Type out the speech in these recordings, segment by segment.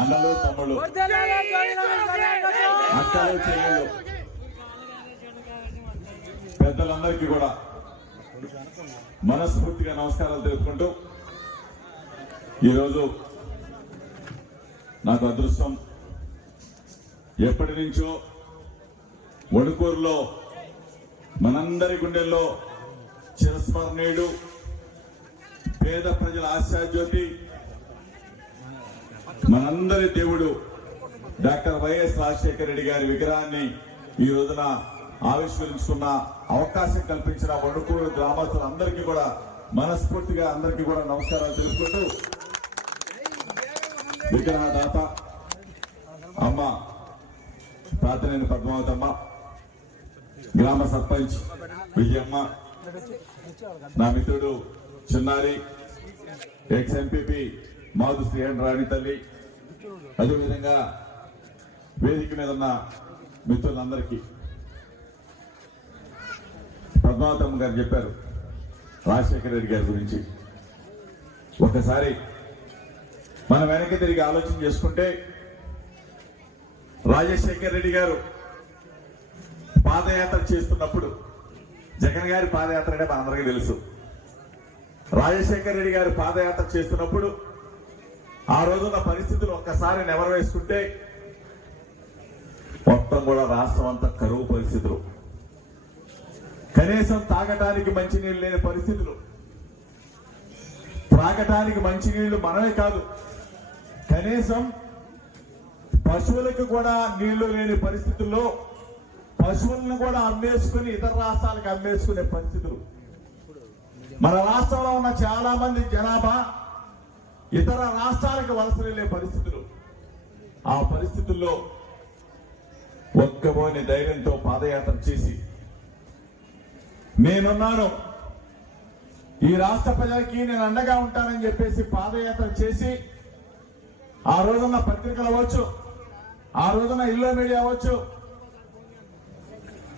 అన్నలు తమ్ముళ్ళు అక్కలు చెల్లెళ్ళు పెద్దలందరికీ కూడా మనస్ఫూర్తిగా నమస్కారాలు తెలుపుకుంటూ ఈరోజు నాకు అదృష్టం ఎప్పటి నుంచో వణుకూరులో మనందరి గుండెల్లో చిరస్మరణీయుడు పేద ప్రజల ఆశాజ్యోతి మనందరి దేవుడు డాక్టర్ వైఎస్ రాజశేఖర రెడ్డి గారి విగ్రహాన్ని ఈ రోజున ఆవిష్కరించుకున్న అవకాశం కల్పించిన వణుకూరు గ్రామస్తులందరికీ కూడా మనస్ఫూర్తిగా అందరికీ కూడా నమస్కారాలు తెలుపుకుంటూ విగ్రహదాత అమ్మ తాతనేని పద్మావతమ్మ, గ్రామ సర్పంచ్ విజయమ్మ, నా మిత్రుడు చిన్నారి, ఎక్స్ ఎంపీపీ మాధు శ్రీహన్ రాణి తల్లి, అదేవిధంగా వేదిక మీద ఉన్న మిత్రులందరికీ. పద్మావతమ్మ గారు చెప్పారు రాజశేఖర రెడ్డి గారి గురించి. ఒకసారి మనం వెనక్కి తిరిగి ఆలోచన చేసుకుంటే రాజశేఖర రెడ్డి గారు పాదయాత్ర చేస్తున్నప్పుడు, జగన్ గారి పాదయాత్ర అంటే మనందరికీ తెలుసు. రాజశేఖర రెడ్డి గారు పాదయాత్ర చేస్తున్నప్పుడు ఆ రోజున్న పరిస్థితులు ఒక్కసారి నెవరు వేసుకుంటే మొత్తం కూడా రాష్ట్రం అంతా కరువు పరిస్థితులు, కనీసం తాగటానికి మంచినీళ్ళు లేని పరిస్థితులు, త్రాగటానికి మంచినీళ్లు మనమే కాదు కనీసం పశువులకు కూడా నీళ్లు లేని పరిస్థితుల్లో పశువులను కూడా అమ్మేసుకుని ఇతర రాష్ట్రాలకు అమ్మేసుకునే పరిస్థితులు. మన రాష్ట్రంలో ఉన్న చాలా మంది జనాభా ఇతర రాష్ట్రాలకు వలస వెళ్లే పరిస్థితులు. ఆ పరిస్థితుల్లో ఒక్కబోని ధైర్యంతో పాదయాత్ర చేసి నేనున్నాను, ఈ రాష్ట్ర ప్రజలకి నేను అండగా ఉంటానని చెప్పేసి పాదయాత్ర చేసి ఆ రోజున్న పత్రికలు అవ్వచ్చు, ఆ రోజున ఇల్లు మీడియా అవ్వచ్చు,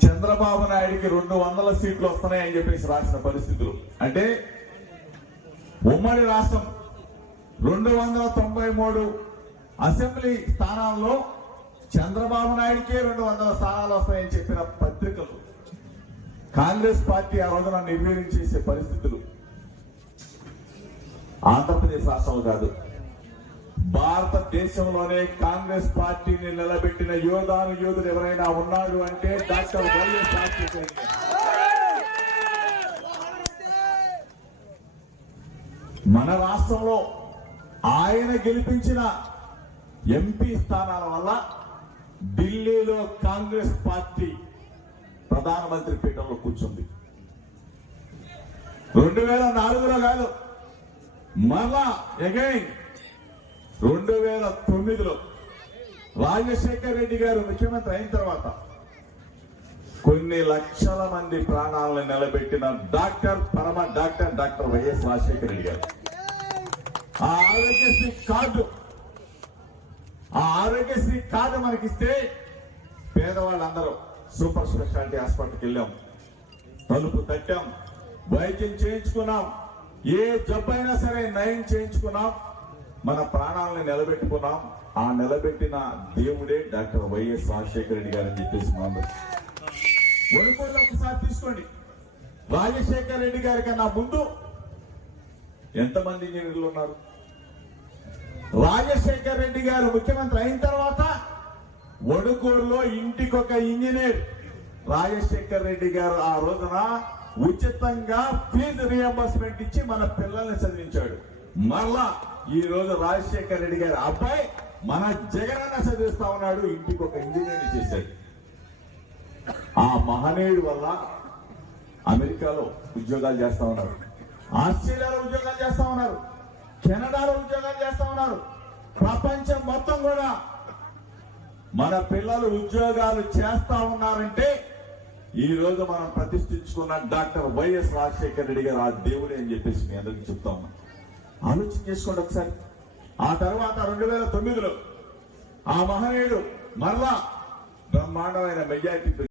చంద్రబాబు నాయుడికి 200 సీట్లు వస్తున్నాయని చెప్పేసి రాసిన పరిస్థితులు. అంటే ఉమ్మడి రాష్ట్రం 293 అసెంబ్లీ స్థానాల్లో చంద్రబాబు నాయుడికే 200 స్థానాలు వస్తాయని చెప్పిన పత్రికలు కాంగ్రెస్ పార్టీ ఆ రోజున నిర్వీర్యం చేసే పరిస్థితులు. ఆంధ్రప్రదేశ్ రాష్ట్రం కాదు, భారతదేశంలోనే కాంగ్రెస్ పార్టీని నిలబెట్టిన యోధుడు ఎవరైనా ఉన్నాడు అంటే డాక్టర్ వైఎస్ రాజశేఖర రెడ్డి. మన రాష్ట్రంలో ఆయన గెలిపించిన ఎంపీ స్థానాల వల్ల ఢిల్లీలో కాంగ్రెస్ పార్టీ ప్రధానమంత్రి పీఠంలో కూర్చుంది. 2004లో కాదు, మళ్ళా అగైన్ 2009లో రాజశేఖర రెడ్డి గారు ముఖ్యమంత్రి అయిన తర్వాత కొన్ని లక్షల మంది ప్రాణాలను నిలబెట్టిన డాక్టర్ వైఎస్ రాజశేఖర రెడ్డి గారు. ఆ ఆరోగ్యశ్రీ కార్డు మనకిస్తే పేదవాళ్ళందరూ సూపర్ స్పెషాలిటీ హాస్పిటల్కి వెళ్ళాం, తలుపు తట్టాం, వైద్యం చేయించుకున్నాం, ఏ జబ్బైనా సరే నయం చేయించుకున్నాం, మన ప్రాణాలను నిలబెట్టుకున్నాం. ఆ నిలబెట్టిన దేవుడే డాక్టర్ వైఎస్ రాజశేఖర రెడ్డి గారు అని చెప్పేసి మనం వణుకూరులో ఒకసారి తీసుకోండి. రాజశేఖర రెడ్డి గారి కన్నా ముందు ఎంతమంది ఇంజనీర్లు ఉన్నారు? రాజశేఖర రెడ్డి గారు ముఖ్యమంత్రి అయిన తర్వాత వణుకూరులో ఇంటికొక ఇంజనీర్. రాజశేఖర రెడ్డి గారు ఆ రోజున ఉచితంగా ఫీజు రియంబర్స్మెంట్ ఇచ్చి మన పిల్లల్ని చదివించాడు. మళ్ళా ఈ రోజు రాజశేఖర రెడ్డి గారి అబ్బాయి మన జగనన్న చదివిస్తా ఉన్నాడు, ఇంటికి ఒక ఇంజనీర్ చేశాడు. ఆ మహనీయుడు వల్ల అమెరికాలో ఉద్యోగాలు చేస్తా ఉన్నారు, ఆస్ట్రేలియాలో ఉద్యోగాలు చేస్తా ఉన్నారు, కెనడాలో ఉద్యోగాలు చేస్తా ఉన్నారు. ప్రపంచం మొత్తం కూడా మన పిల్లలు ఉద్యోగాలు చేస్తా ఉన్నారంటే ఈ రోజు మనం ప్రతిష్ఠించుకున్న డాక్టర్ వైఎస్ రాజశేఖర రెడ్డి గారు ఆ దేవుడే అని చెప్పేసి మీ అందరికీ చెప్తా ఉన్నాం. ఆలోచన చేసుకోండి ఒకసారి. ఆ తర్వాత 2009లో ఆ మహనీయుడు మరలా బ్రహ్మాండమైన మెజారిటీతో